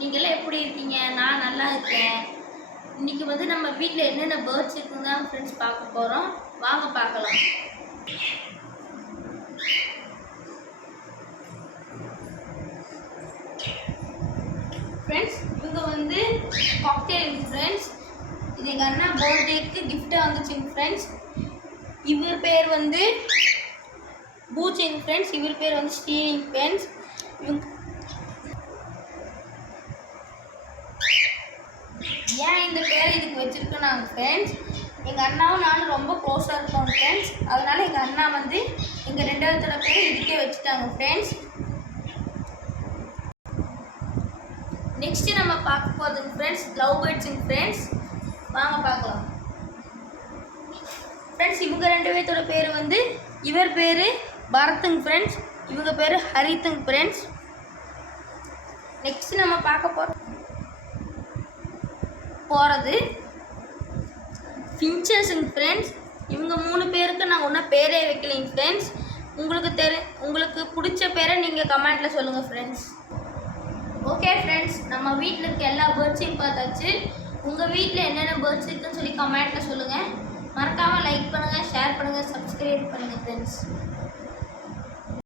நீங்களாம் எப்படி இருக்கீங்க? நான் நல்லா இருக்கேன். இன்னைக்கு வந்து நம்ம வீட்டில் என்னென்ன பேர்ட்ஸ் இருக்குன்னு தான் ஃப்ரெண்ட்ஸ் பார்க்க போகிறோம். வாங்க பார்க்கலாம். ஃப்ரெண்ட்ஸ், இவங்க வந்து காக்டெயில் ஃப்ரெண்ட்ஸ். இது எங்கள் அண்ணா பர்த்டேக்கு கிஃப்டாக வந்துச்சுங்க ஃப்ரெண்ட்ஸ். இவர் பேர் வந்து பூச்சிங் ஃப்ரெண்ட்ஸ். இவர் பேர் வந்து ஸ்டீவிங் ஃப்ரெண்ட்ஸ். ஏன் இந்த பேரை இதுக்கு வச்சுருக்கோம் நாங்கள் ஃப்ரெண்ட்ஸ், எங்கள் அண்ணாவும் நானும் ரொம்ப க்ளோஸாக இருக்கோம் ஃப்ரெண்ட்ஸ். அதனால் எங்கள் அண்ணா வந்து எங்கள் ரெண்டாவதோட பேரை இதுக்கே வச்சுட்டாங்க ஃப்ரெண்ட்ஸ். நெக்ஸ்ட்டு நம்ம பார்க்க போகிறதுங்க ஃப்ரெண்ட்ஸ் லவ் பேர்ட்ஸுங்க ஃப்ரெண்ட்ஸ். வாங்க பார்க்கலாம் ஃப்ரெண்ட்ஸ். இவங்க ரெண்டு பேர்த்தோட பேர் வந்து, இவர் பேர் பரத்துங்க ஃப்ரெண்ட்ஸ், இவங்க பேர் ஹரித்துங்க ஃப்ரெண்ட்ஸ். நெக்ஸ்ட் நம்ம பார்க்க போகிறது ஃபின்ச்சஸுங்க ஃப்ரெண்ட்ஸ். இவங்க 3 பேருக்கு நான் ஒன்றும் பேரே வைக்கலைங்க ஃப்ரெண்ட்ஸ். உங்களுக்கு பிடிச்ச பேரை நீங்கள் கமெண்ட்டில் சொல்லுங்கள் ஃப்ரெண்ட்ஸ். ஓகே ஃப்ரெண்ட்ஸ், நம்ம வீட்டில் இருக்க எல்லா பேர்ட்ஸையும் பார்த்தாச்சு. உங்கள் வீட்டில் என்னென்ன பேர்ட்ஸ் இருக்குன்னு சொல்லி கமெண்ட்டில் சொல்லுங்கள். மறக்காமல் லைக் பண்ணுங்கள், ஷேர் பண்ணுங்கள், சப்ஸ்கிரைப் பண்ணுங்கள் ஃப்ரெண்ட்ஸ்.